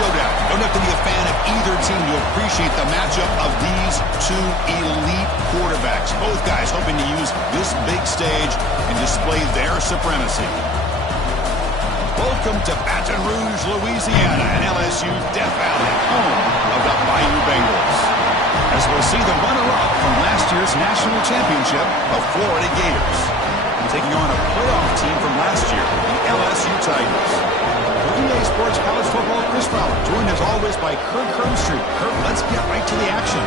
showdown. Don't have to be a fan of either team to appreciate the matchup of these two elite quarterbacks. Both guys hoping to use this big stage and display their supremacy. Welcome to Baton Rouge, Louisiana, and LSU Death Valley, home of the Bayou Bengals. As we'll see the runner-up from last year's national championship, the Florida Gators, taking on a playoff team from last year, the LSU Tigers. For EA Sports College Football, Chris Fowler, joined as always by Kirk Hermstreet. Kirk, let's get right to the action.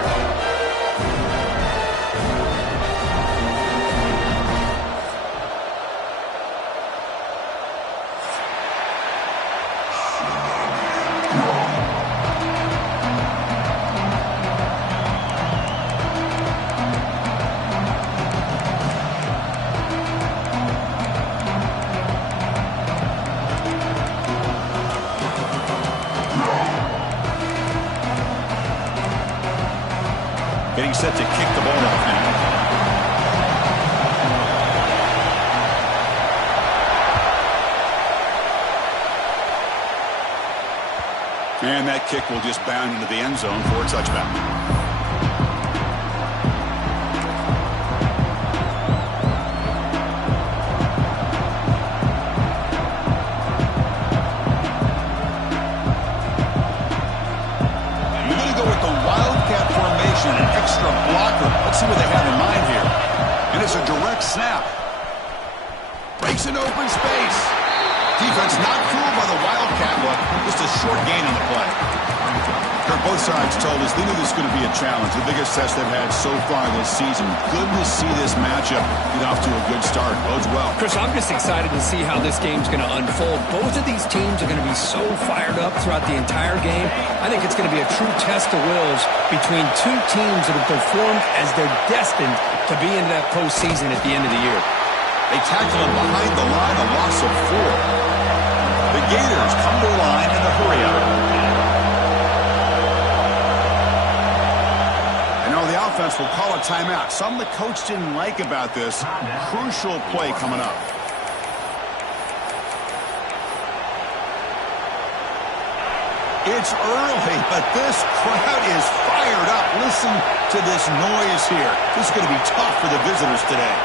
Getting set to kick the ball off now. And that kick will just bound into the end zone for a touchback. An extra blocker. Let's see what they have in mind here. And it's a direct snap. Breaks an open space. Defense not fooled by the Wildcat look. Just a short gain on the play. Kirk, both sides told us they knew this was going to be a challenge. The biggest test they've had so far this season. Good to see this matchup get off to a good start. Bodes well. Chris, I'm just excited to see how this game's going to unfold. Both of these teams are going to be so fired up throughout the entire game. I think it's going to be a true test of wills between two teams that have performed as they're destined to be in that postseason at the end of the year. They tackle him behind the line, a loss of 4. The Gators come to the line in the hurry-up. The offense will call a timeout. Something the coach didn't like about this. Crucial play coming up. It's early, but this crowd is fired up. Listen to this noise here. This is going to be tough for the visitors today.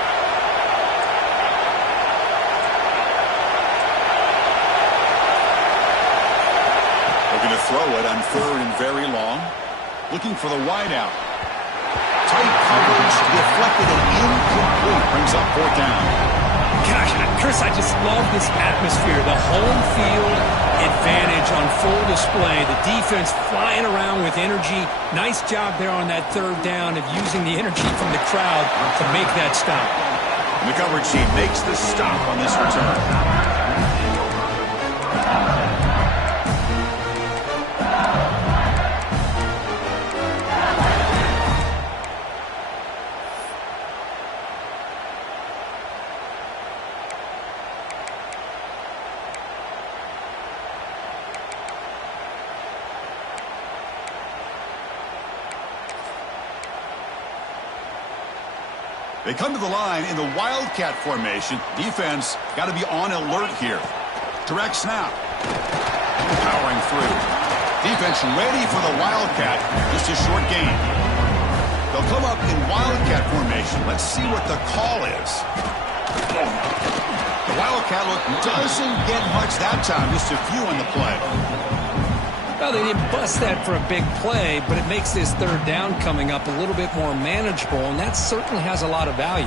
Looking to throw it on 3rd and very long. Looking for the wideout. Tight coverage, deflected and incomplete. Brings up 4th down. Gosh, Chris, I just love this atmosphere. The home field advantage on full display. The defense flying around with energy. Nice job there on that 3rd down of using the energy from the crowd to make that stop. And the coverage team makes the stop on this return. They come to the line in the Wildcat formation. Defense got to be on alert here. Direct snap. Powering through. Defense ready for the Wildcat. Just a short gain. They'll come up in Wildcat formation. Let's see what the call is. The Wildcat look doesn't get much that time. Just a few on the play. Well, they didn't bust that for a big play, but it makes this 3rd down coming up a little bit more manageable, and that certainly has a lot of value.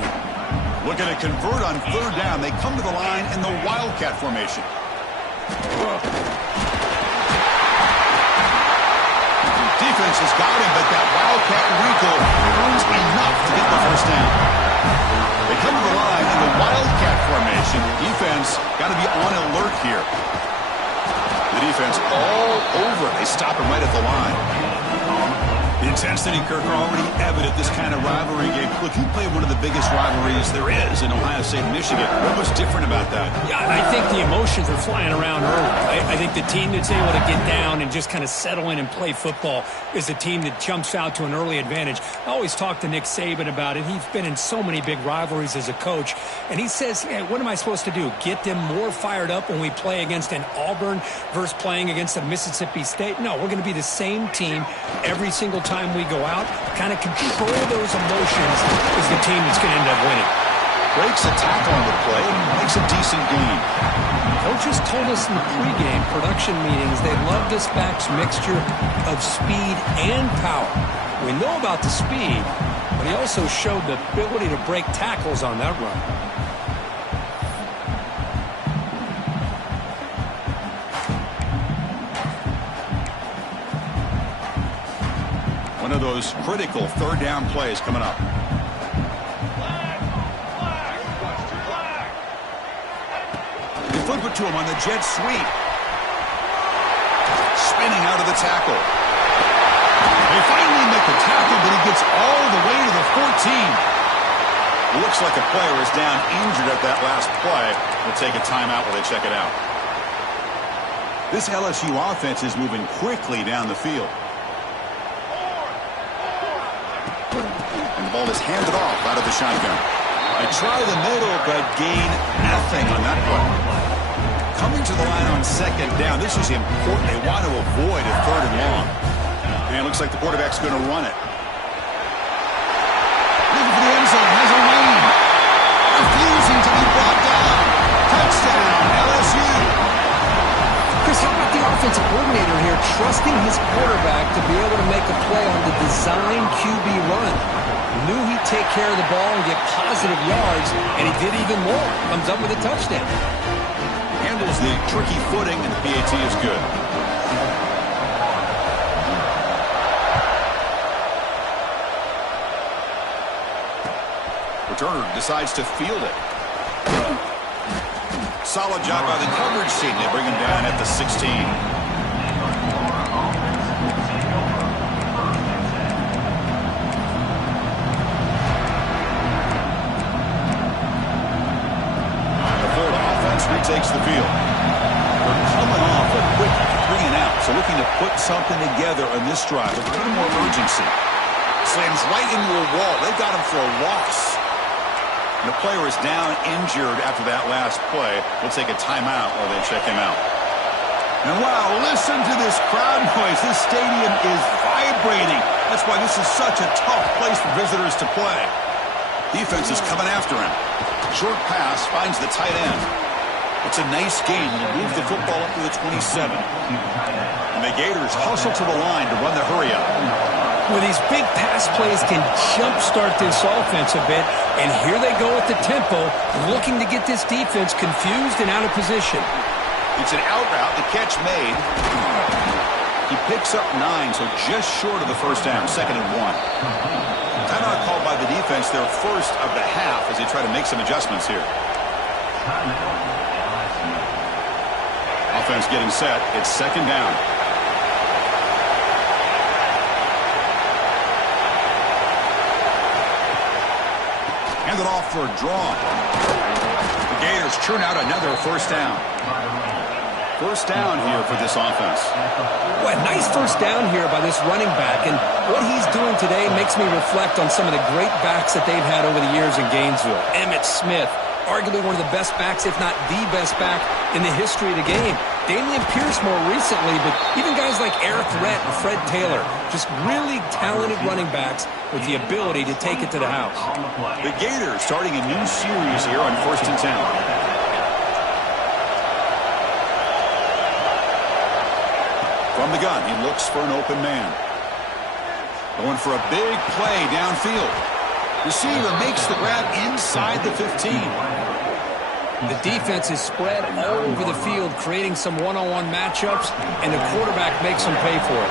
Looking to convert on 3rd down. They come to the line in the Wildcat formation. Defense has got him, but that Wildcat wrinkle earns enough to get the 1st down. They come to the line in the Wildcat formation. Defense got to be on alert here. The defense all over. They stop him right at the line. The intensity, Kirk, are already evident this kind of rivalry game. Look, you played one of the biggest rivalries there is in Ohio State and Michigan. What was different about that? Yeah, I think the emotions are flying around early. I think the team that's able to get down and just kind of settle in and play football is the team that jumps out to an early advantage. I always talk to Nick Saban about it. He's been in so many big rivalries as a coach, and he says, hey, what am I supposed to do? Get them more fired up when we play against an Auburn versus playing against a Mississippi State? No, we're going to be the same team every single time we go out. Kind of control those emotions is the team that's going to end up winning. Breaks a tackle on the play and makes a decent gain. Coaches told us in the pregame production meetings they love this back's mixture of speed and power. We know about the speed, but he also showed the ability to break tackles on that run. One of those critical third down plays coming up. They flip it to him on the jet sweep. Spinning out of the tackle. They finally make the tackle, but he gets all the way to the 14. Looks like a player is down injured at that last play. We'll take a timeout while they check it out. This LSU offense is moving quickly down the field. And the ball is handed off out of the shotgun. They try the middle, but gain nothing on that play. Coming to the line on second down, this is important. They want to avoid a third and long. And it looks like the quarterback's going to run it. Looking for the end zone, has a lane. Refusing to be brought down. Touchdown, LSU. Chris, how about the offensive coordinator here trusting his quarterback to be able to make a play on the design QB run? Knew he'd take care of the ball and get positive yards, and he did even more. Comes up with a touchdown. Handles the tricky footing, and the PAT is good. Returner decides to field it. Solid job by the coverage team. They bring him down at the 16. Takes the field. They're coming off a quick 3 and out, so looking to put something together on this drive with a little more urgency. Slams right into a wall. They've got him for a loss. And the player is down injured after that last play. We'll take a timeout while they check him out. And wow, listen to this crowd noise. This stadium is vibrating. That's why this is such a tough place for visitors to play. Defense is coming after him. Short pass finds the tight end. It's a nice game. We'll move the football up to the 27. And the Gators hustle to the line to run the hurry-up. Well, these big pass plays can jumpstart this offense a bit, and here they go at the tempo, looking to get this defense confused and out of position. It's an out route. The catch made. He picks up 9, so just short of the first down, 2nd and 1. Timeout called by the defense, their first of the half, as they try to make some adjustments here. Offense getting set. It's 2nd down. Handed off for a draw. The Gators churn out another first down. First down here for this offense. What a nice first down here by this running back. And what he's doing today makes me reflect on some of the great backs that they've had over the years in Gainesville. Emmitt Smith, arguably one of the best backs, if not the best back in the history of the game. Damian Pierce more recently, but even guys like Eric Rhett and Fred Taylor, just really talented running backs with the ability to take it to the house. The Gators starting a new series here on 1st and 10. From the gun, he looks for an open man. Going for a big play downfield. Receiver makes the grab inside the 15. The defense is spread all over the field, creating some one-on-one matchups, and the quarterback makes them pay for it.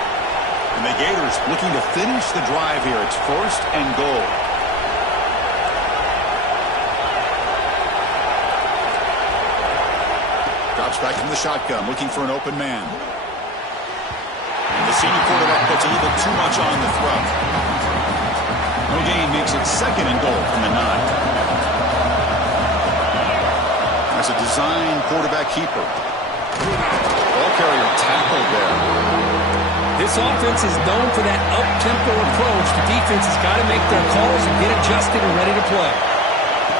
And the Gators looking to finish the drive here. It's 1st and goal. Drops back from the shotgun, looking for an open man. And the senior quarterback puts a little bit too much on the throw. No gain makes it 2nd and goal from the 9. That's a design quarterback keeper. Ball carrier tackled there. This offense is known for that up-tempo approach. The defense has got to make their calls and get adjusted and ready to play.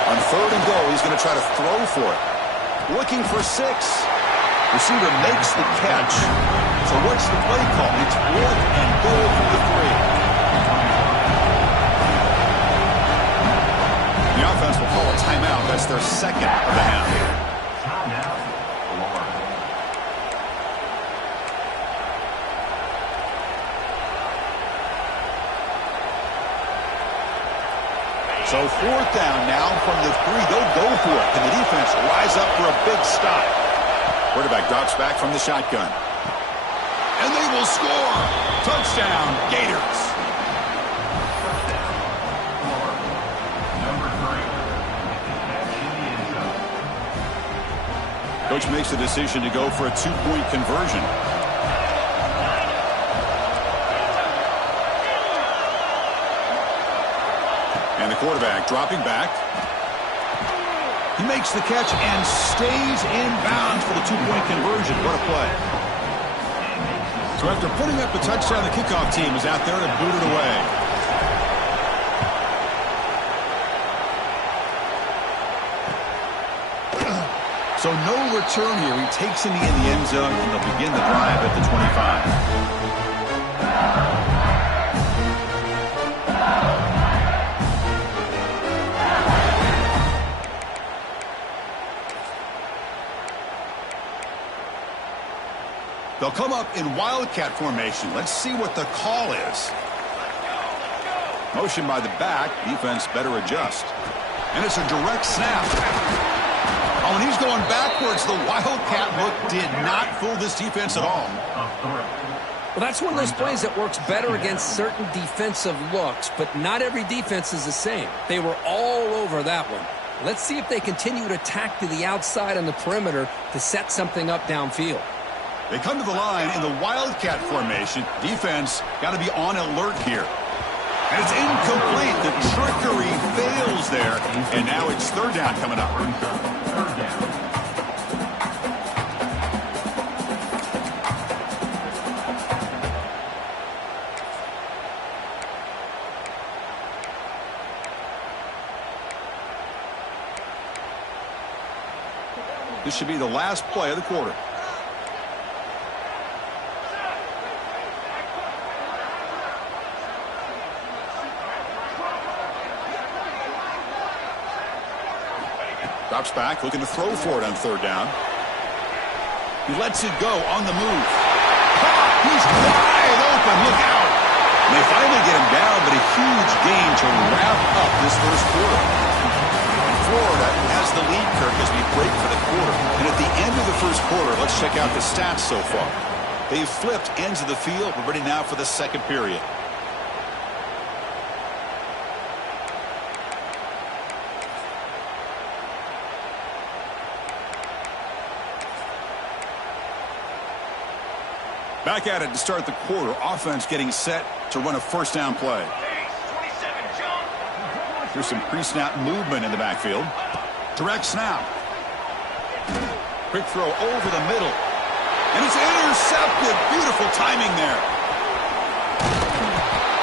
On 3rd and goal, he's going to try to throw for it. Looking for 6. Receiver makes the catch. So what's the play call? It's 4th and goal from the 3. The offense will call a timeout. That's their 2nd of the half. So 4th down now from the 3. They'll go for it. Can the defense rise up for a big stop? Quarterback drops back from the shotgun. And they will score. Touchdown, Gators. Coach makes the decision to go for a 2-point conversion. And the quarterback dropping back. He makes the catch and stays in bounds for the 2-point conversion. What a play. So after putting up the touchdown, the kickoff team is out there to boot it away. So no return here. He takes in the end zone, and they'll begin the drive at the 25. They'll come up in wildcat formation. Let's see what the call is. Motion by the back. Defense better adjust. And it's a direct snap. Oh, and he's going backwards. The wildcat look did not fool this defense at all. Well, that's one of those plays that works better against certain defensive looks, but not every defense is the same. They were all over that one. Let's see if they continue to attack to the outside on the perimeter to set something up downfield. They come to the line in the wildcat formation. Defense got to be on alert here. And it's incomplete. The trickery fails there. And now it's 3rd down coming up. This should be the last play of the quarter. Drops back, looking to throw for it on 3rd down. He lets it go on the move. He's wide open. Look out. And they finally get him down, but a huge gain to wrap up this first quarter. Florida has the lead, Kirk, as we break for the quarter. And at the end of the first quarter, let's check out the stats so far. They've flipped ends of the field. We're ready now for the 2nd period. Back at it to start the quarter. Offense getting set to run a 1st down play. Here's some pre-snap movement in the backfield. Direct snap. Quick throw over the middle. And it's intercepted. Beautiful timing there.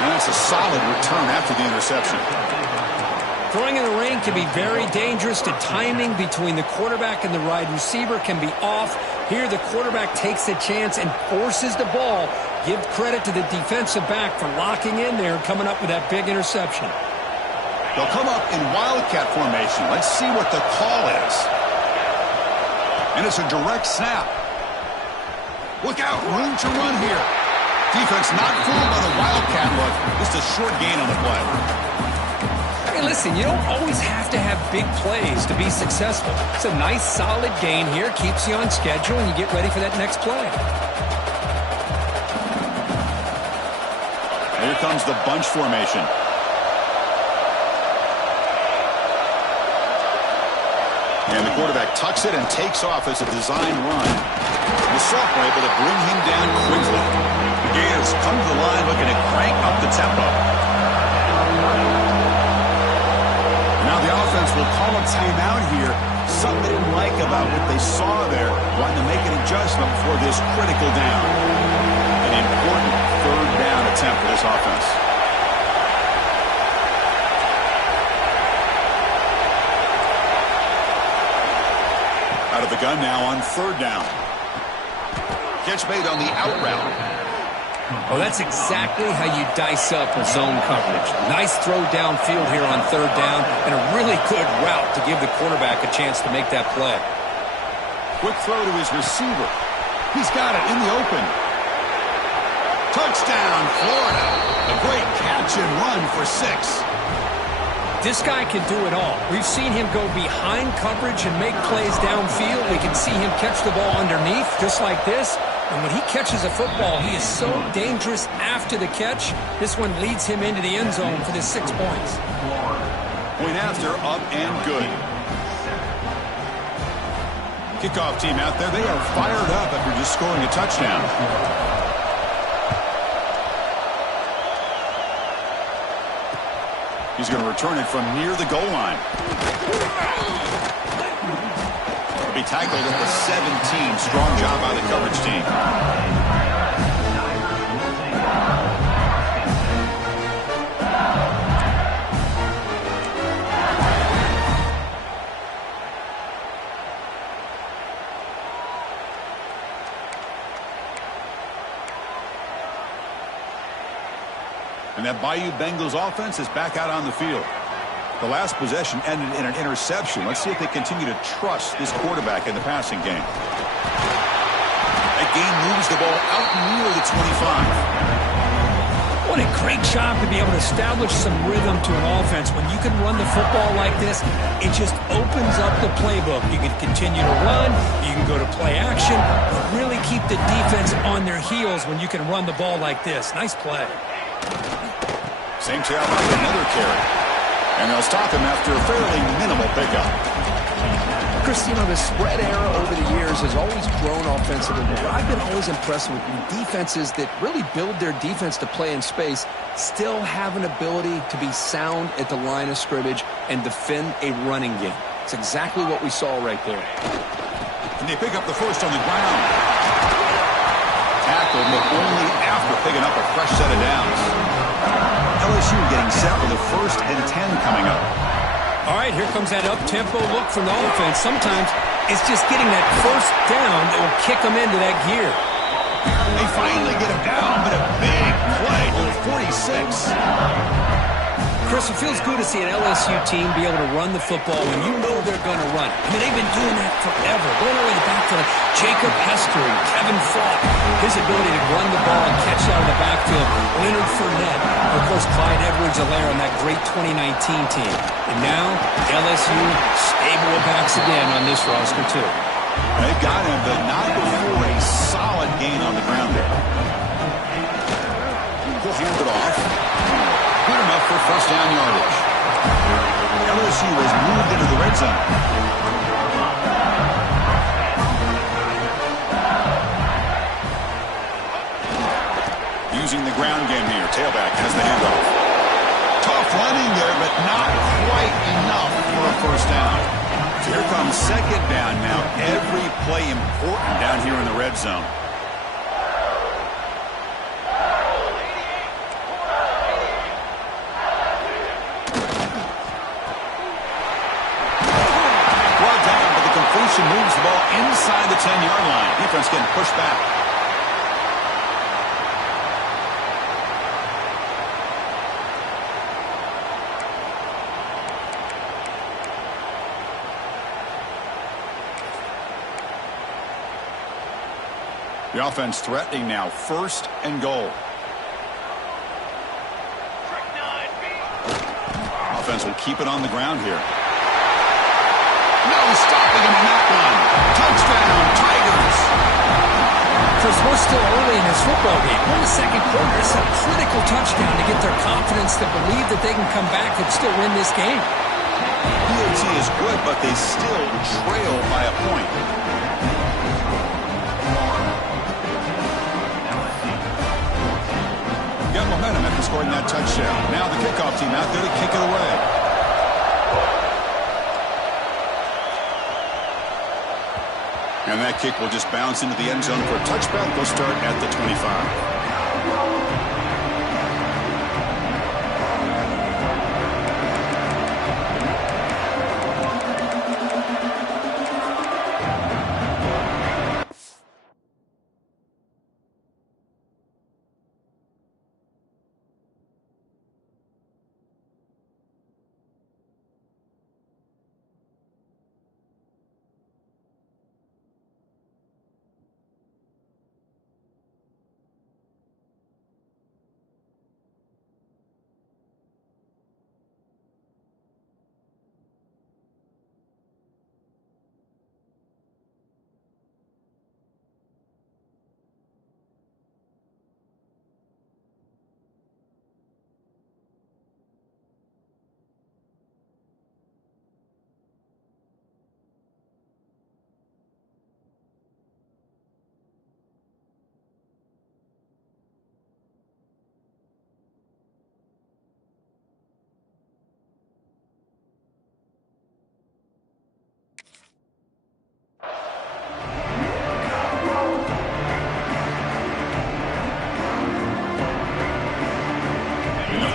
And that's a solid return after the interception. Throwing in the rain can be very dangerous. The timing between the quarterback and the wide receiver can be off. Here the quarterback takes a chance and forces the ball. Give credit to the defensive back for locking in there and coming up with that big interception. They'll come up in wildcat formation. Let's see what the call is. And it's a direct snap. Look out, room to run here. Defense not fooled by the wildcat look. Just a short gain on the play. Hey, listen, you don't always have to have big plays to be successful. It's a nice, solid gain here. Keeps you on schedule, and you get ready for that next play. Here comes the bunch formation. And the quarterback tucks it and takes off as a design run. The sophomore able to bring him down quickly. The come to the line looking to crank up the tempo. Now the offense will call a timeout here. Something they didn't like about what they saw there. Wanting to make an adjustment for this critical down. An important third down attempt for this offense. Out of the gun now on third down. Catch made on the out route. Oh, that's exactly how you dice up a zone coverage. Nice throw downfield here on third down, and a really good route to give the quarterback a chance to make that play. Quick throw to his receiver. He's got it in the open. Touchdown, Florida. A great catch and run for 6. This guy can do it all. We've seen him go behind coverage and make plays downfield. We can see him catch the ball underneath, just like this. And when he catches a football, he is so dangerous after the catch. This one leads him into the end zone for the 6 points. Point after, up and good. Kickoff team out there, they are fired up after just scoring a touchdown. He's going to return it from near the goal line. He'll be tackled at the 17. Strong job by the coverage team. And that Bayou Bengals offense is back out on the field. The last possession ended in an interception. Let's see if they continue to trust this quarterback in the passing game. That game moves the ball out near the 25. What a great job to be able to establish some rhythm to an offense. When you can run the football like this, it just opens up the playbook. You can continue to run, you can go to play action, but really keep the defense on their heels when you can run the ball like this. Nice play. Same tail after another carry. And they'll stop him after a fairly minimal pickup. Chris, you know, the spread era over the years has always grown offensively, but I've been always impressed with defenses that really build their defense to play in space, still have an ability to be sound at the line of scrimmage and defend a running game. It's exactly what we saw right there. And they pick up the first on the ground. Tackled, but only after picking up a fresh set of downs. LSU getting set with a 1st and 10 coming up. All right, here comes that up-tempo look from the offense. Sometimes it's just getting that first down that will kick them into that gear. They finally get him down, but a big play to the 46. Chris, it feels good to see an LSU team be able to run the football when you know they're going to run. I mean, they've been doing that forever. Going all the way back to like Jacob Hester and Kevin Falk. His ability to run the ball and catch out of the backfield. Leonard Fournette. And of course, Clyde Edwards-Helaire on that great 2019 team. And now, LSU stable of backs again on this roster, too. They've got him, but not before a solid gain on the ground there. He'll hand it off. Good enough for first down yardage. LSU has moved into the red zone. Using the ground game here. Tailback has the handoff. Tough running there, but not quite enough for a first down. Here comes second down now. Every play important down here in the red zone. Moves the ball inside the 10-yard line. Defense getting pushed back. The offense threatening now. 1st and goal. Offense will keep it on the ground here. No stopping him on that one. Touchdown, Tigers. Chris, we're still early in this football game. We're in the second quarter. It's a critical touchdown to get their confidence to believe that they can come back and still win this game. PAT is good, but they still trail by a point. touchdown. Now the kickoff team out there to kick it away. And that kick will just bounce into the end zone for a touchback. They'll start at the 25.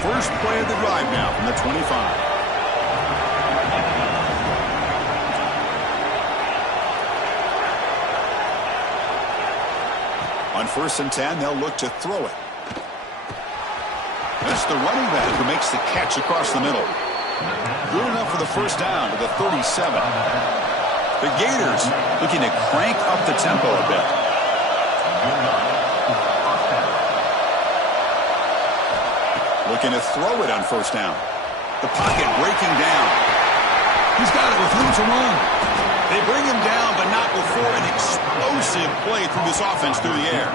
First play of the drive now from the 25. On 1st and 10, they'll look to throw it. That's the running back who makes the catch across the middle. Good enough for the first down to the 37. The Gators looking to crank up the tempo a bit. Looking to throw it on 1st down. The pocket breaking down. He's got it with room to run. They bring him down, but not before an explosive play through this offense through the air.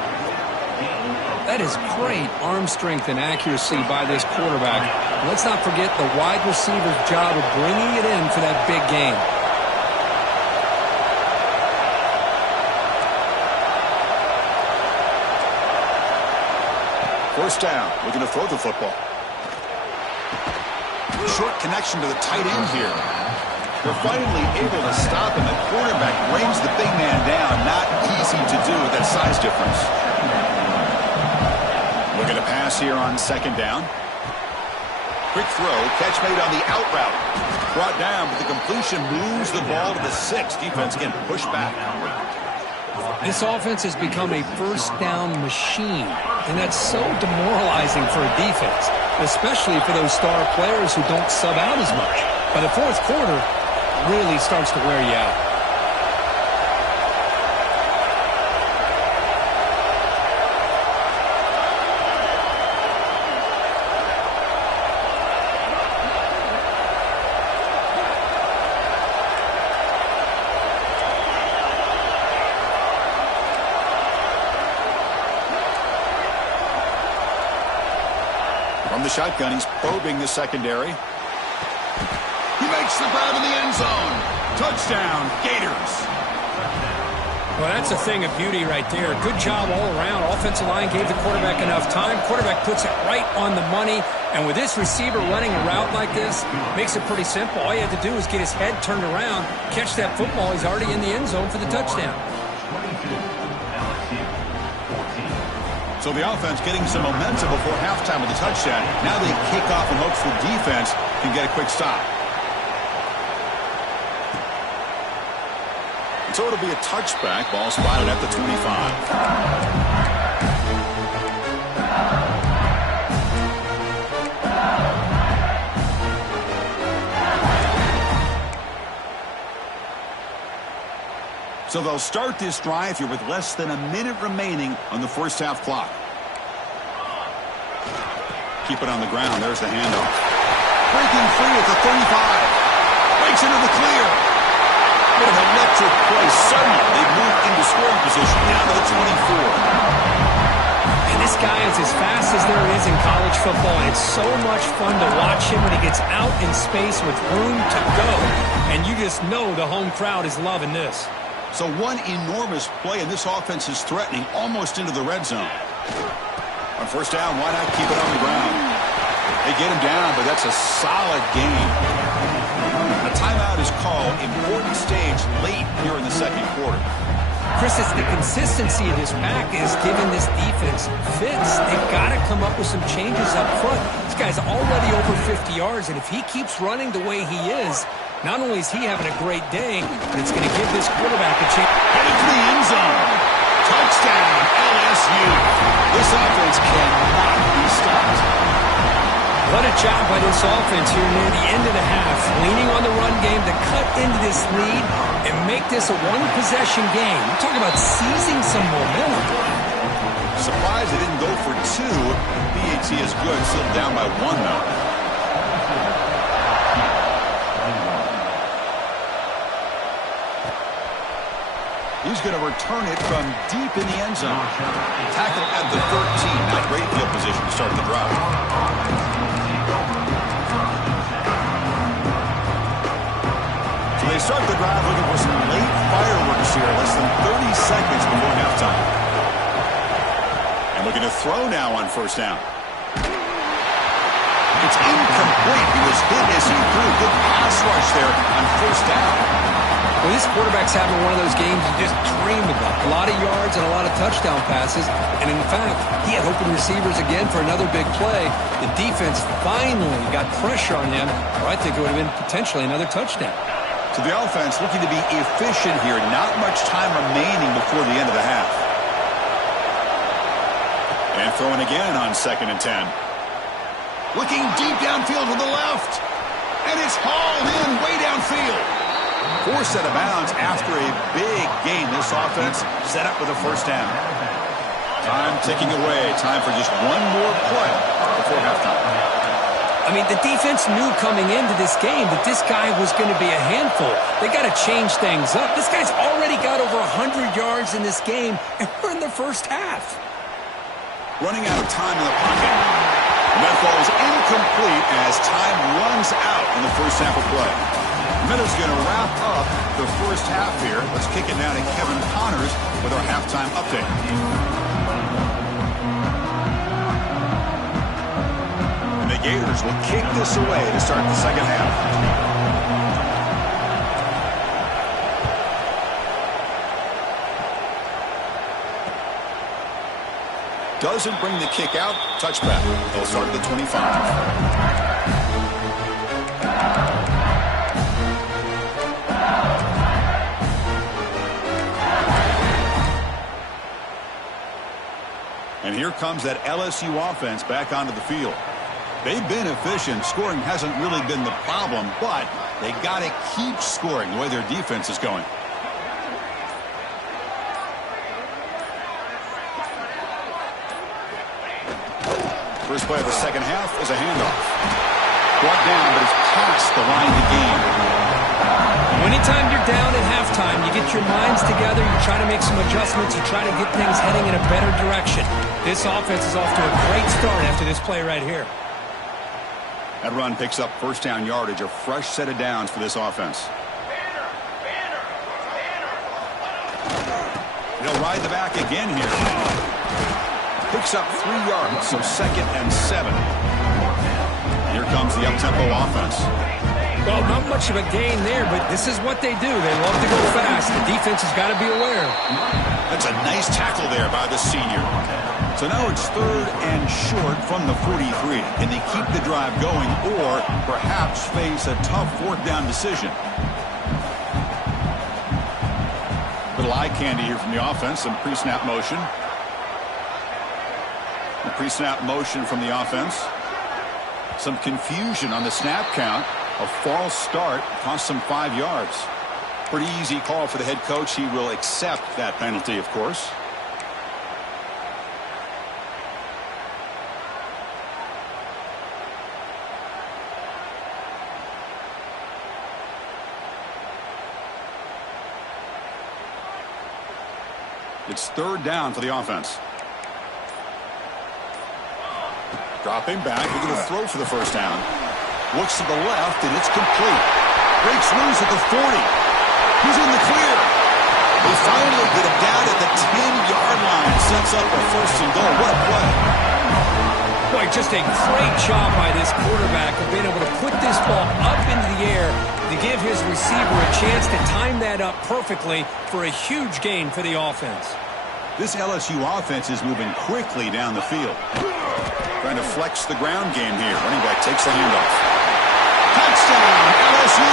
That is great arm strength and accuracy by this quarterback. Let's not forget the wide receiver's job of bringing it in for that big game. First down, looking to throw the football. Short connection to the tight end here. They're finally able to stop, and the quarterback brings the big man down. Not easy to do with that size difference. Looking to pass here on 2nd down. Quick throw, catch made on the out route. Brought down, but the completion moves the ball to the 6. Defense again pushed back. This offense has become a first down machine, and that's so demoralizing for a defense, especially for those star players who don't sub out as much. By the 4th quarter, really starts to wear you out. From the shotgun, he's probing the secondary. He makes the grab in the end zone. Touchdown, Gators. Well, that's a thing of beauty right there. Good job all around. Offensive line gave the quarterback enough time. Quarterback puts it right on the money. And with this receiver running a route like this, makes it pretty simple. All you have to do is get his head turned around, catch that football. He's already in the end zone for the touchdown. So the offense getting some momentum before halftime with the touchdown. Now they kick off in hopes the defense can get a quick stop. So it'll be a touchback. Ball spotted at the 25. So they'll start this drive here with less than a minute remaining on the first half clock. Keep it on the ground. There's the handoff. Breaking free at the 35. Breaks into the clear. What an electric play. Suddenly, they move into scoring position down to the 24. And this guy is as fast as there is in college football, and it's so much fun to watch him when he gets out in space with room to go. And you just know the home crowd is loving this. So one enormous play, and this offense is threatening almost into the red zone. On first down, why not keep it on the ground? They get him down, but that's a solid game. A timeout is called. Important stage late here in the second quarter. Chris, it's the consistency of this pack is giving this defense fits. They've got to come up with some changes up front. This guy's already over 50 yards, and if he keeps running the way he is, not only is he having a great day, but it's going to give this quarterback a chance. Headed to the end zone. Touchdown, LSU. This offense cannot be stopped. What a job by this offense here near the end of the half, leaning on the run game to cut into this lead and make this a one-possession game. We're talking about seizing some momentum. Surprised they didn't go for two. BAT is good, still down by one, though. He's going to return it from deep in the end zone. Tackle at the 13. Not great field position to start the drive. So they start the drive looking for some late fireworks here. Less than 30 seconds before halftime. And looking to throw now on first down. It's incomplete. He was hit as he threw. Good pass rush there on first down. Well, this quarterback's having one of those games you just dream about. A lot of yards and a lot of touchdown passes. And in fact, he had open receivers again for another big play. The defense finally got pressure on him, or I think it would have been potentially another touchdown. So the offense looking to be efficient here. Not much time remaining before the end of the half. And throwing again on 2nd and 10. Looking deep downfield to the left. And it's hauled in way downfield. Forced out of bounds after a big gain. This offense set up with a first down. Time ticking away. Time for just one more play before halftime. I mean, the defense knew coming into this game that this guy was going to be a handful. They got to change things up. This guy's already got over 100 yards in this game, and we're in the first half. Running out of time in the pocket. And that ball is incomplete as time runs out in the first half of play. Meadows going to wrap up the first half here. Let's kick it now to Kevin Connors with our halftime update. And the Gators will kick this away to start the second half. Doesn't bring the kick out. Touchback. They'll start at the 25. And here comes that LSU offense back onto the field. They've been efficient. Scoring hasn't really been the problem, but they got to keep scoring the way their defense is going. First play of the second half is a handoff. Brought down, but it's past the line of the game. Anytime you're down at halftime, you get your minds together, you try to make some adjustments, you try to get things heading in a better direction. This offense is off to a great start after this play right here. That run picks up first down yardage, a fresh set of downs for this offense. They'll ride the back again here. Picks up 3 yards, so 2nd and 7. Here comes the up-tempo offense. Well, not much of a gain there, but this is what they do. They love to go fast. The defense has got to be aware. That's a nice tackle there by the senior. So now it's 3rd and short from the 43. Can they keep the drive going or perhaps face a tough 4th down decision? Little eye candy here from the offense. Some pre-snap motion. The pre-snap motion from the offense. Some confusion on the snap count. A false start cost them 5 yards. Pretty easy call for the head coach. He will accept that penalty, of course. It's 3rd down for the offense. Dropping back, looking to throw for the first down. Looks to the left, and it's complete. Breaks loose at the 40. He's in the clear. They finally get him down at the 10-yard line. sets up a first and goal. What a play. Boy, just a great job by this quarterback of being able to put this ball up into the air to give his receiver a chance to time that up perfectly for a huge gain for the offense. This LSU offense is moving quickly down the field. Trying to flex the ground game here. Running back takes the handoff. Touchdown, LSU.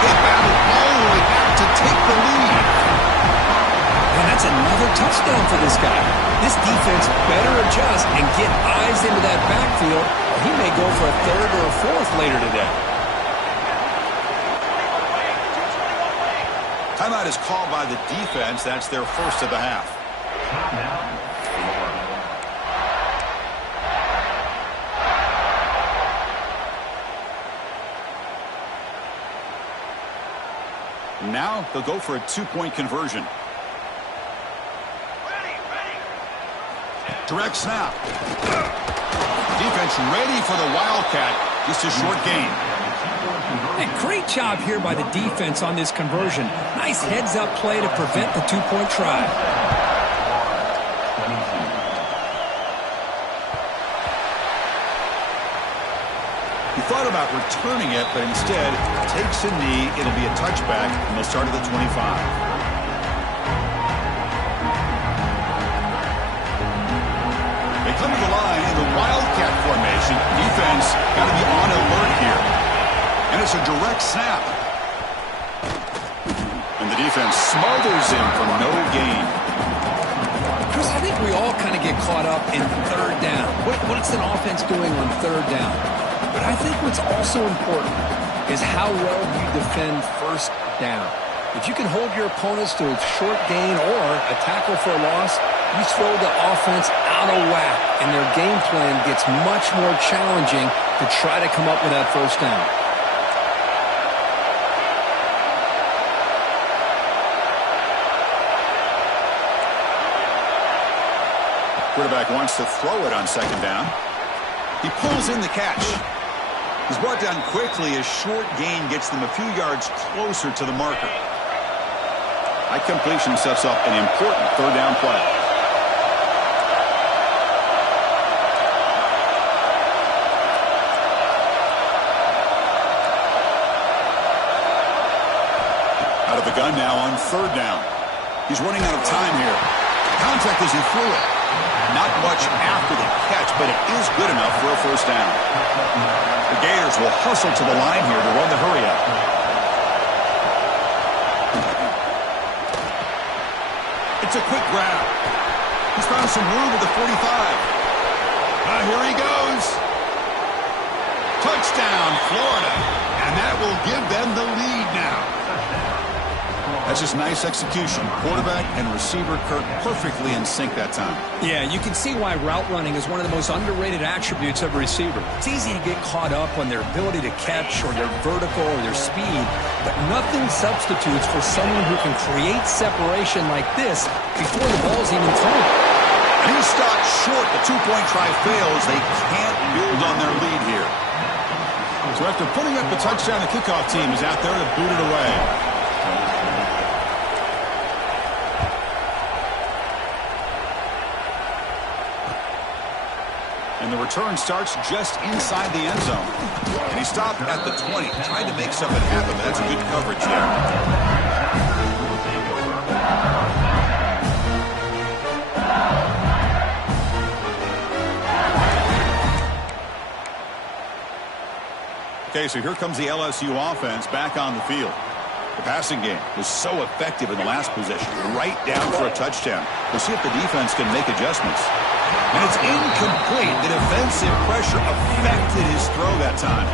They battled all the way back to take the lead. And that's another touchdown for this guy. This defense better adjust and get eyes into that backfield, or he may go for a third or a fourth later today. Timeout is called by the defense. That's their first of the half. Now they'll go for a two-point conversion. Direct snap. Defense ready for the Wildcat. Just a short gain. A great job here by the defense on this conversion. Nice heads-up play to prevent the two-point try. He thought about returning it, but instead takes a knee. It'll be a touchback, and they'll start at the 25. They come to the line in the Wildcat formation. Defense got to be on alert here. And it's a direct snap. And the defense smothers him for no gain. Chris, I think we all kind of get caught up in third down. What's an offense doing on third down? But I think what's also important is how well you defend first down. If you can hold your opponents to a short gain or a tackle for a loss, you throw the offense out of whack, and their game plan gets much more challenging to try to come up with that first down. Quarterback wants to throw it on second down. He pulls in the catch. He's brought down quickly. A short gain gets them a few yards closer to the marker. That completion sets up an important third down play. Out of the gun now on third down. He's running out of time here. Contact as he threw it. Not much after the catch, but it is good enough for a first down. The Gators will hustle to the line here to run the hurry-up. It's a quick grab. He's found some room at the 45. Here he goes. Touchdown, Florida. And that will give them the lead now. That's just nice execution. Quarterback and receiver Kirk perfectly in sync that time. Yeah, you can see why route running is one of the most underrated attributes of a receiver. It's easy to get caught up on their ability to catch or their vertical or their speed, but nothing substitutes for someone who can create separation like this before the ball's even thrown. And he's stopped short. The two-point try fails. They can't build on their lead here. So after putting up the touchdown, the kickoff team is out there to boot it away. And the return starts just inside the end zone. And he stopped at the 20, trying to make something happen. That's good coverage there. Okay, so here comes the LSU offense back on the field. The passing game was so effective in the last possession, right down for a touchdown. We'll see if the defense can make adjustments. And it's incomplete. The defensive pressure affected his throw that time.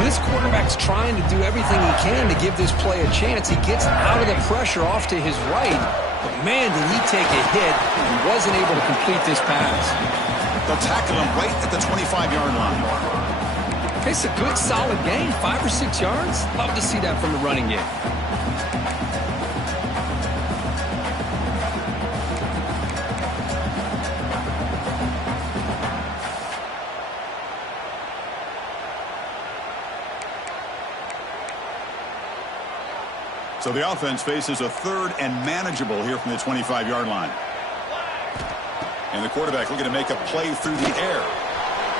This quarterback's trying to do everything he can to give this play a chance. He gets out of the pressure off to his right. But, man, did he take a hit and wasn't able to complete this pass. They'll tackle him right at the 25-yard line. It's a good, solid gain, 5 or 6 yards. Love to see that from the running game. So the offense faces a third and manageable here from the 25-yard line. And the quarterback looking to make a play through the air.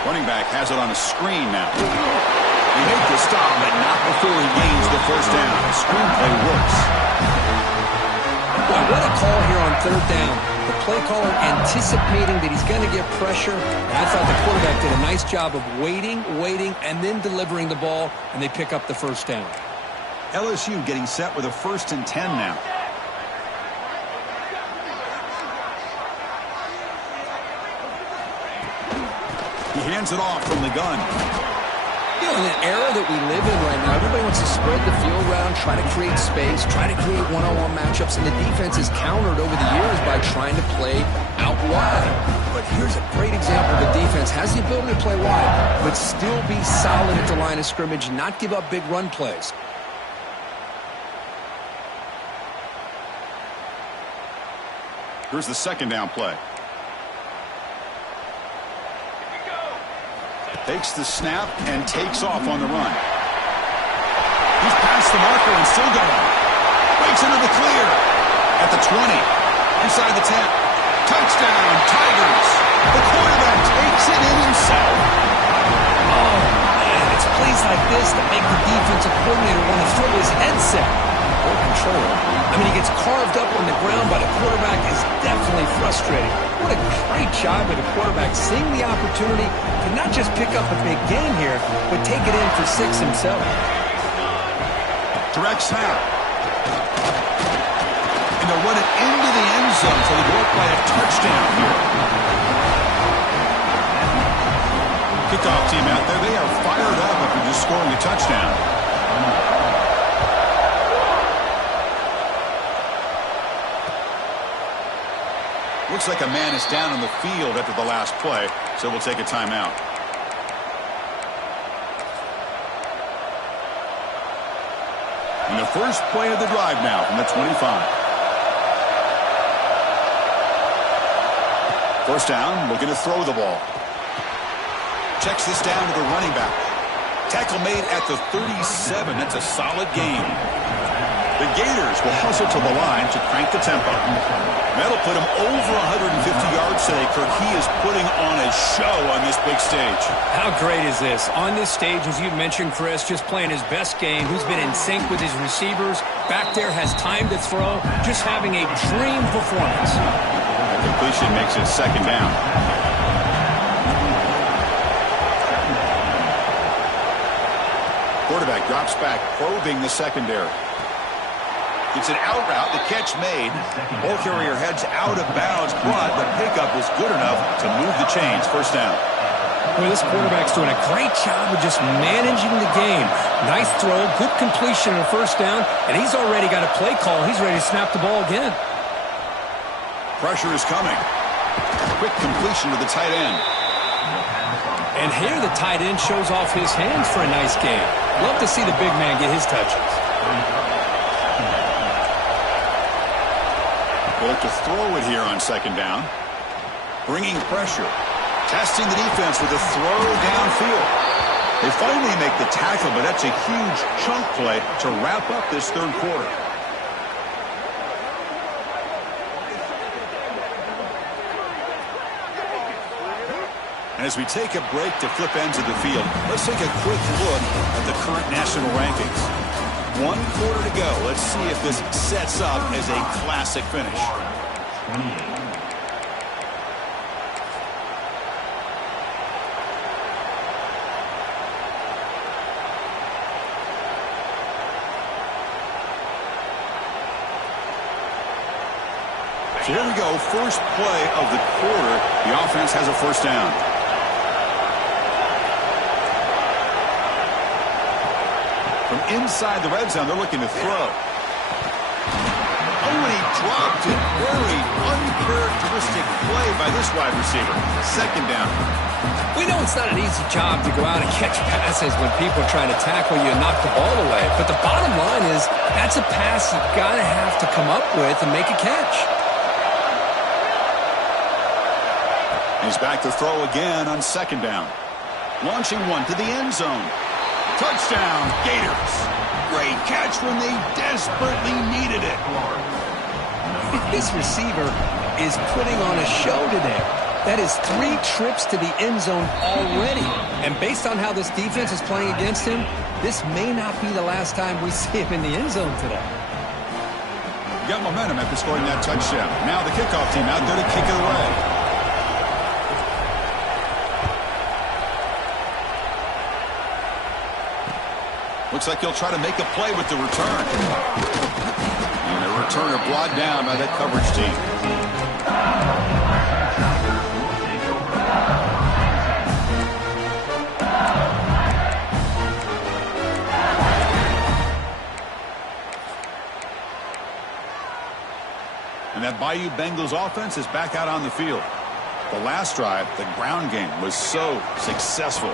Running back has it on a screen now. He made the stop, but not before he gains the first down. The screenplay works. Boy, what a call here on third down. The play caller anticipating that he's going to get pressure. And I thought the quarterback did a nice job of waiting, and then delivering the ball, and they pick up the first down. LSU getting set with a 1st and 10 now. He hands it off from the gun. You know, in an era that we live in right now, everybody wants to spread the field around, try to create space, try to create one-on-one matchups, and the defense is countered over the years by trying to play out wide. But here's a great example. The defense has the ability to play wide, but still be solid at the line of scrimmage, not give up big run plays. Here's the 2nd down play. Takes the snap and takes off on the run. He's past the marker and still going. Breaks into the clear. At the 20. Inside the 10. Touchdown, Tigers. The quarterback takes it in himself. Oh, man, it's plays like this that make the defensive coordinator want to throw his headset. Poor control. I mean, he gets carved up on the ground by the quarterback. Is definitely frustrating. What a great job by the quarterback seeing the opportunity to not just pick up a big game here, but take it in for 6 himself. Direct snap. And they'll run it into the end zone, so they go up by a touchdown here. Kickoff team out there, they are fired up after just scoring a touchdown. Looks like a man is down on the field after the last play, so we'll take a timeout. And the first play of the drive now from the 25. First down, looking to throw the ball. Checks this down to the running back. Tackle made at the 37. That's a solid gain. The Gators will hustle to the line to crank the tempo. That'll put him over 150 yards today, Kirk. He is putting on a show on this big stage. How great is this? On this stage, as you mentioned, Chris, just playing his best game. He's been in sync with his receivers. Back there, has time to throw. Just having a dream performance. The completion makes it 2nd down. Quarterback drops back, probing the secondary. It's an out route. The catch made. Ball carrier heads out of bounds, but the pickup is good enough to move the chains. First down. Well, this quarterback's doing a great job of just managing the game. Nice throw, good completion on first down, and he's already got a play call. He's ready to snap the ball again. Pressure is coming. Quick completion to the tight end. And here the tight end shows off his hands for a nice game. Love to see the big man get his touches. They look to throw it here on 2nd down. Bringing pressure. Testing the defense with a throw downfield. They finally make the tackle, but that's a huge chunk play to wrap up this 3rd quarter. And as we take a break to flip ends of the field, let's take a quick look at the current national rankings. 1 quarter to go. Let's see if this sets up as a classic finish. So here we go. First play of the quarter. The offense has a first down. From inside the red zone, they're looking to throw. Oh, and he dropped it. Very uncharacteristic play by this wide receiver. 2nd down. We know it's not an easy job to go out and catch passes when people are trying to tackle you and knock the ball away. But the bottom line is that's a pass you've got to have to come up with and make a catch. He's back to throw again on 2nd down. Launching one to the end zone. Touchdown, Gators. Great catch when they desperately needed it. This receiver is putting on a show today. That is 3 trips to the end zone already. And based on how this defense is playing against him, this may not be the last time we see him in the end zone today. Got momentum after scoring that touchdown. Now the kickoff team out there to kick it away. Looks like he'll try to make a play with the return. And the returner brought down by that coverage team. And that Bayou Bengals offense is back out on the field. The last drive, the ground game, was so successful.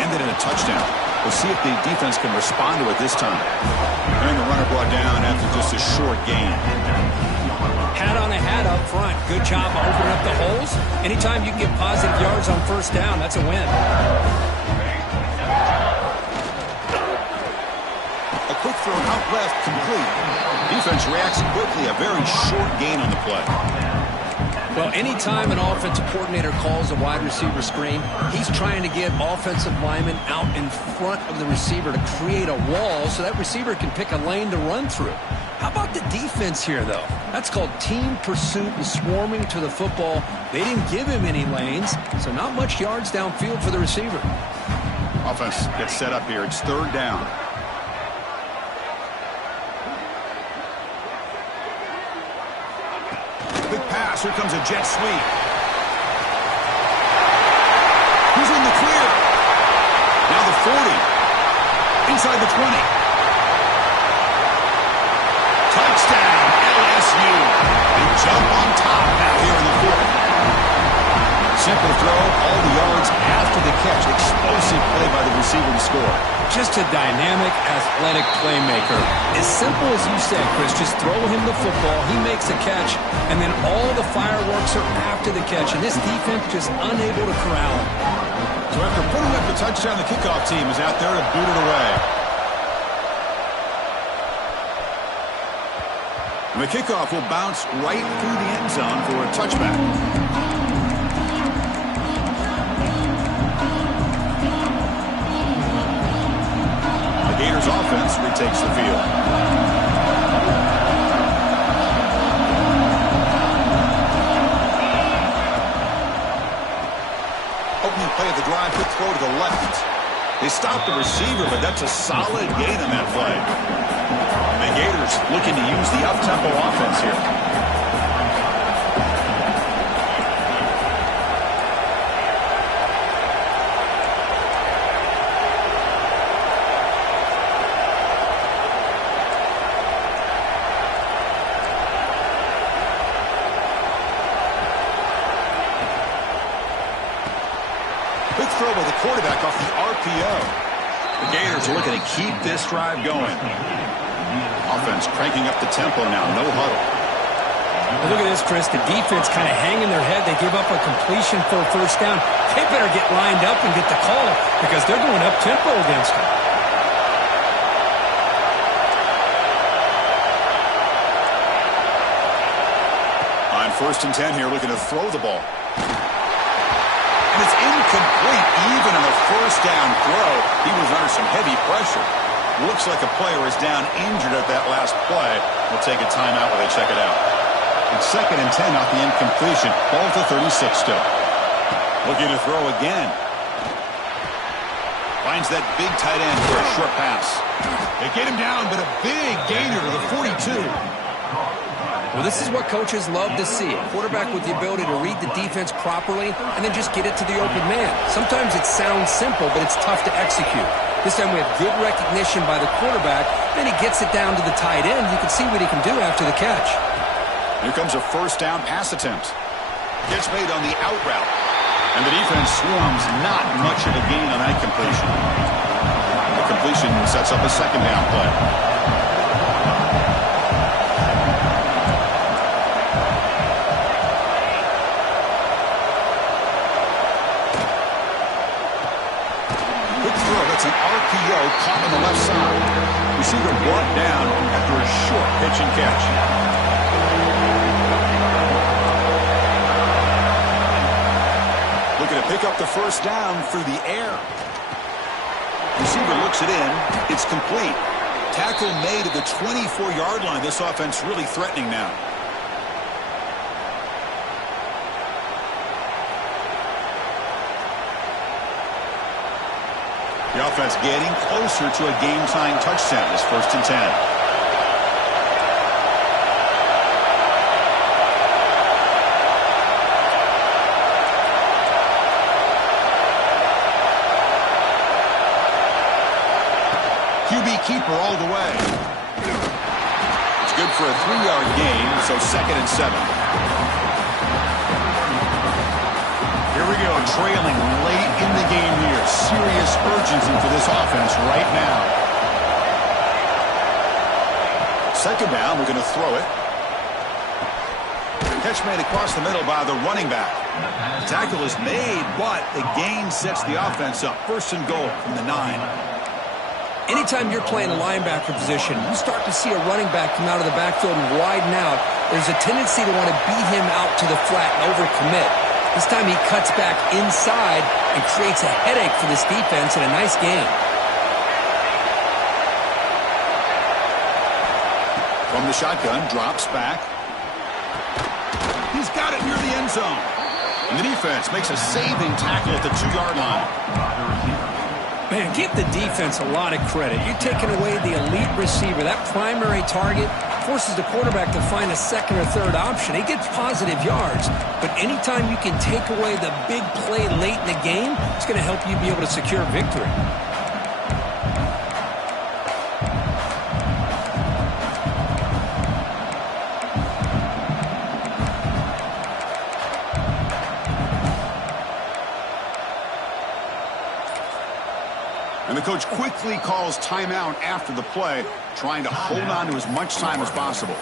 Ended in a touchdown. We'll see if the defense can respond to it this time. And the runner brought down after just a short gain. Hat on a hat up front. Good job of opening up the holes. Anytime you can get positive yards on first down, that's a win. A quick throw out left, complete. Defense reacts quickly. A very short gain on the play. Well, anytime an offensive coordinator calls a wide receiver screen, he's trying to get offensive linemen out in front of the receiver to create a wall so that receiver can pick a lane to run through. How about the defense here, though? That's called team pursuit and swarming to the football. They didn't give him any lanes, so not much yards downfield for the receiver. Offense gets set up here. It's third down. Big pass. Here comes a jet sweep. Who's in the clear? Now the 40. Inside the 20. Touchdown, LSU. They jump on top now here in the fourth. Simple throw, all the yards after the catch. Explosive play by the receiver to score. Just a dynamic, athletic playmaker. As simple as you said, Chris, just throw him the football, he makes a catch, and then all the fireworks are after the catch, and this defense just unable to corral him. So after putting up the touchdown, the kickoff team is out there to boot it away. And the kickoff will bounce right through the end zone for a touchback. Gators offense retakes the field. Opening play of the drive, quick throw to the left. They stopped the receiver, but that's a solid gain on that play. And the Gators looking to use the up-tempo offense here. Quick throw by the quarterback off the RPO. The Gators are looking to keep this drive going. Offense cranking up the tempo now. No huddle. Well, look at this, Chris. The defense kind of hanging their head. They give up a completion for a first down. They better get lined up and get the call because they're going up-tempo against them. On 1st and 10 here, looking to throw the ball. And it's incomplete. Even on the first down throw, he was under some heavy pressure. Looks like a player is down injured at that last play. We'll take a timeout while they check it out. It's 2nd and 10 off the incompletion. Ball to 36 still. Looking to throw again. Finds that big tight end for a short pass. They get him down, but a big gainer to the 42. Well, this is what coaches love to see. A quarterback with the ability to read the defense properly and then just get it to the open man. Sometimes it sounds simple, but it's tough to execute. This time we have good recognition by the quarterback. Then he gets it down to the tight end. You can see what he can do after the catch. Here comes a first down pass attempt. Gets made on the out route. And the defense swarms. Not much of a gain on that completion. The completion sets up a 2nd down play. That's an RPO caught on the left side. Receiver brought down after a short pitch and catch. pick up the first down through the air. Receiver looks it in. It's complete. Tackle made at the 24-yard line. This offense really threatening now. The offense getting closer to a game-tying touchdown. It's 1st and 10. QB keeper all the way. It's good for a 3-yard gain, so 2nd and 7. Here we go, trailing late in the game here. Serious urgency for this offense right now. 2nd down, we're going to throw it. Catch made across the middle by the running back. The tackle is made, but the gain sets the offense up. 1st and goal from the 9. Anytime you're playing a linebacker position, you start to see a running back come out of the backfield and widen out. There's a tendency to want to beat him out to the flat and overcommit. This time he cuts back inside and creates a headache for this defense and a nice gain. From the shotgun, drops back. He's got it near the end zone. And the defense makes a saving tackle at the 2-yard line. Man, give the defense a lot of credit. You're taking away the elite receiver. That primary target forces the quarterback to find a 2nd or 3rd option. He gets positive yards, but anytime you can take away the big play late in the game, it's going to help you be able to secure victory. And the coach quickly calls timeout after the play, trying to hold on to as much time as possible.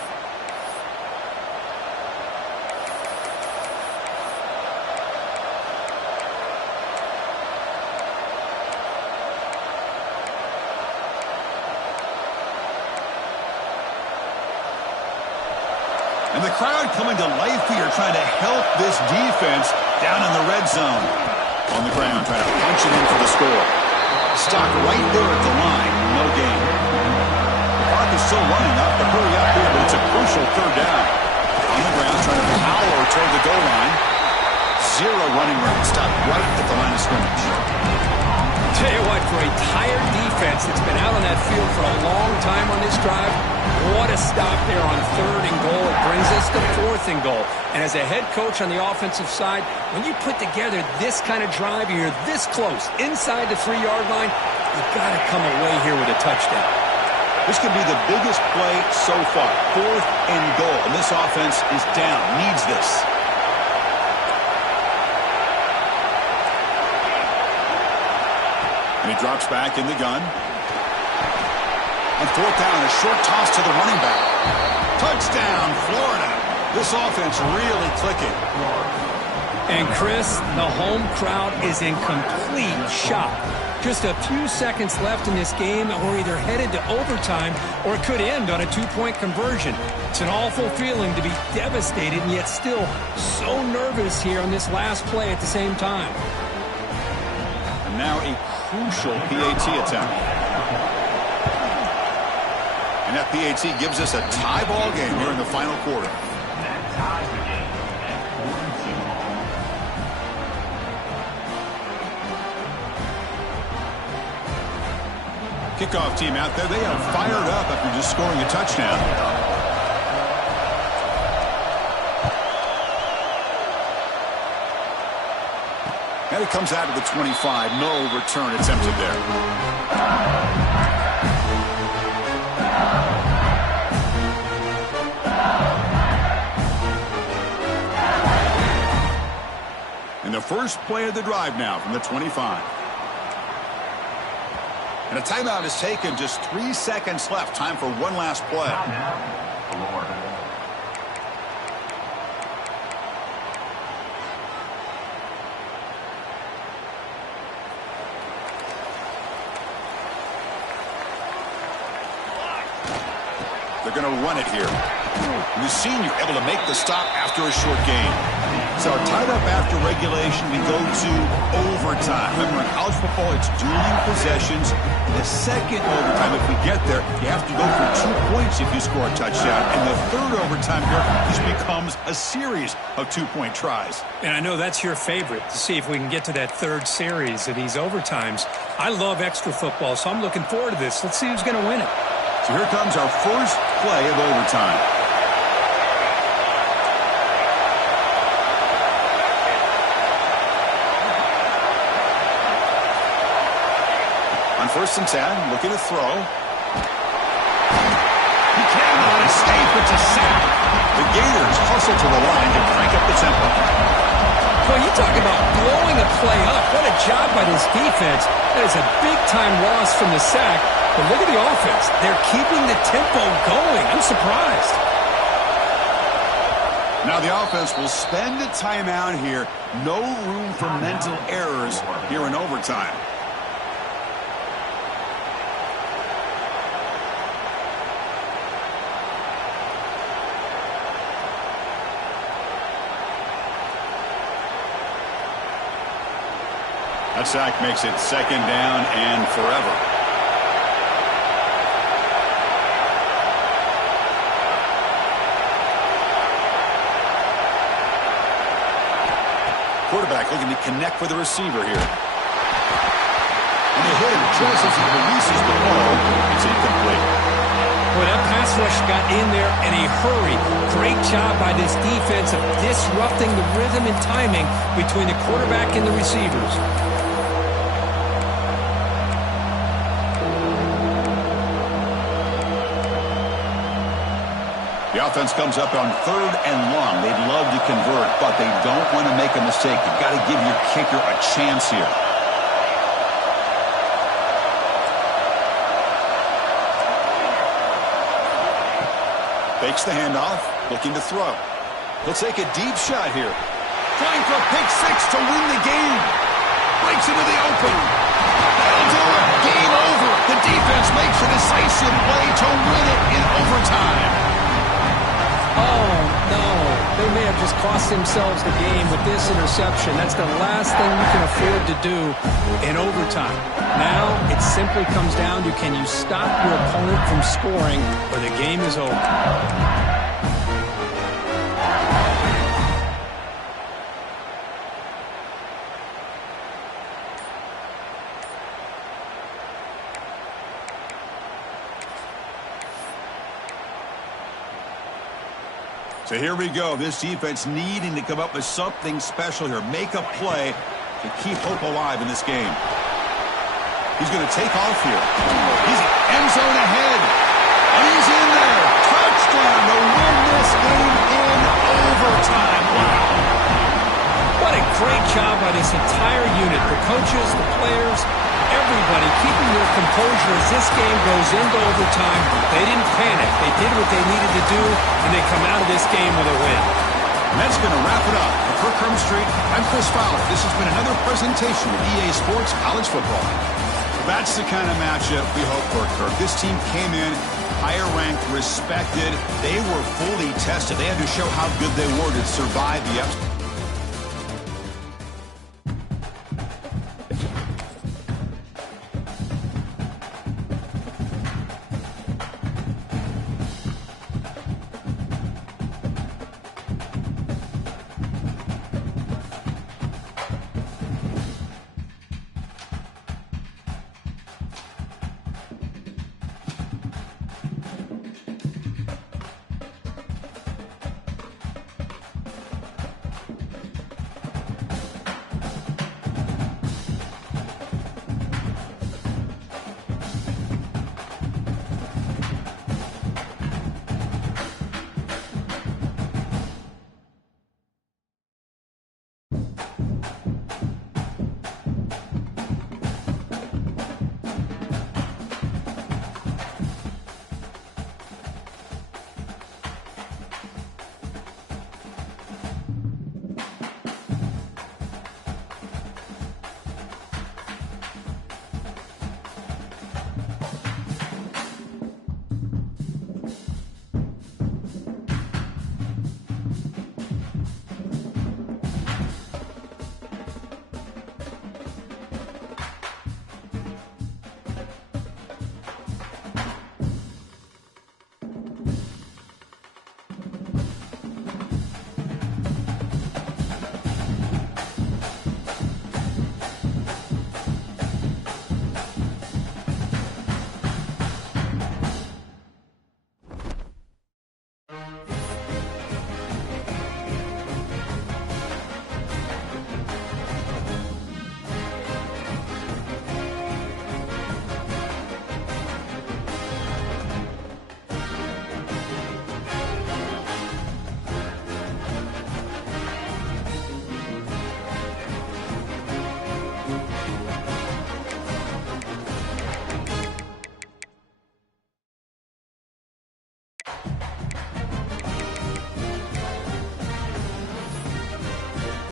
And the crowd coming to life here, trying to help this defense down in the red zone. On the ground, trying to punch it in for the score. Stopped right there at the line. No gain. The clock is still running up to hurry up here, but it's a crucial 3rd down. On the ground, trying to power toward the goal line. 0 running room. Stopped right at the line of scrimmage. Tell you what, for a tired defense that's been out on that field for a long time on this drive, what a stop there on 3rd and goal. It brings us to 4th and goal. And as a head coach on the offensive side, when you put together this kind of drive, you're this close inside the 3-yard line, you've got to come away here with a touchdown. This could be the biggest play so far. 4th and goal. And this offense is down. Needs this. And he drops back in the gun. On 4th down, a short toss to the running back. Touchdown, Florida. This offense really clicking. And Chris, the home crowd is in complete shock. Just a few seconds left in this game, and we're either headed to overtime or it could end on a 2-point conversion. It's an awful feeling to be devastated and yet still so nervous here on this last play at the same time. And now a crucial PAT attempt. And that PAT gives us a tie ball game here in the final quarter. Kickoff team out there, they are fired up after just scoring a touchdown. And it comes out of the 25. No return attempted there. And the first play of the drive now from the 25. And a timeout is taken. Just 3 seconds left. Time for one last play. They're going to run it here. And the senior able to make the stop after a short gain. So tied up up after regulation. We go to overtime. Remember, in college football, it's dueling possessions. In the second overtime, if we get there, you have to go for 2 points if you score a touchdown. And the third overtime here just becomes a series of 2-point tries. And I know that's your favorite, to see if we can get to that third series of these overtimes. I love extra football, so I'm looking forward to this. Let's see who's going to win it. So here comes our first play of overtime. On 1st and 10, looking to throw. He cannot escape. It's a sack. The Gators hustle to the line to crank up the tempo. Well, you talk about blowing a play up. What a job by this defense. That is a big-time loss from the sack. But look at the offense. They're keeping the tempo going. I'm surprised. Now the offense will spend a timeout here. No room for mental errors here in overtime. That sack makes it 2nd down and forever. Quarterback looking to connect with the receiver here. And they hit him just as he releases the ball. It's incomplete. Boy, that pass rush got in there in a hurry. Great job by this defense of disrupting the rhythm and timing between the quarterback and the receivers. The offense comes up on 3rd and long. They'd love to convert, but they don't want to make a mistake. You've got to give your kicker a chance here. Fakes the handoff, looking to throw. He'll take a deep shot here. Trying for a pick 6 to win the game. Breaks into the open. That'll do it. Game over. The defense makes a decisive play to win it in overtime. Oh, no. They may have just cost themselves the game with this interception. That's the last thing you can afford to do in overtime. Now it simply comes down to, can you stop your opponent from scoring, or the game is over. So here we go. This defense needing to come up with something special here. Make a play to keep hope alive in this game. He's going to take off here. He's end zone ahead. And he's in there. Touchdown to win this game in overtime. Wow. What a great job by this entire unit. The coaches, the players, everybody keeping their composure as this game goes into overtime. They didn't panic. They did what they needed to do, and they come out of this game with a win. And that's going to wrap it up. For Kirk Street, I'm Chris Fowler. This has been another presentation of EA Sports College Football. That's the kind of matchup we hope for, Kirk. This team came in higher ranked, respected. They were fully tested. They had to show how good they were to survive the upset.